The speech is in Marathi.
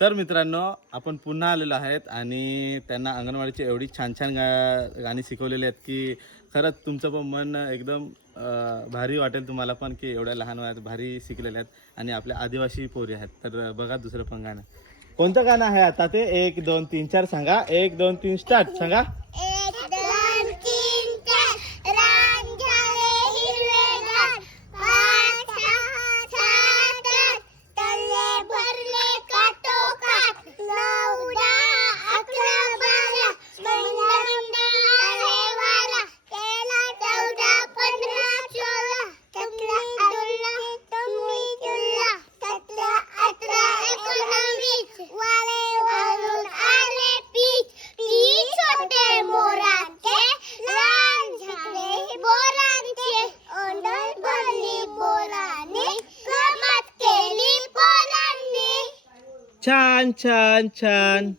तर मित्रांनो, आपण पुन्हा आलेलो आहेत आणि त्यांना अंगणवाडीची एवढी छान छान गाणी शिकवलेली आहेत की खरंच तुमचं पण मन एकदम भारी वाटेल तुम्हाला पण की एवढ्या लहान वयात भारी शिकलेले आहेत आणि आपल्या आदिवासी पोरी आहेत. तर बघा दुसरं पण गाणं. कोणतं गाणं आहे आता ते? 1 2 3 4 सांगा. 1 2 3 स्टार्ट सांगा. एक दोन तीन चार रान झाले हिरवेगार, 5 6 7 8 तल्ले भरले काठोकाठ, 9 10 11 12 मंद आले वारा, 13 14 15 16 17 18 19 17 18 19 वाले वाळून आले पीच, पीच होते मोरांचे, रान झाले बोरांचे, ओंडळ भरली बोरांनी, गंमत केली पोरांनी. छान छान छान.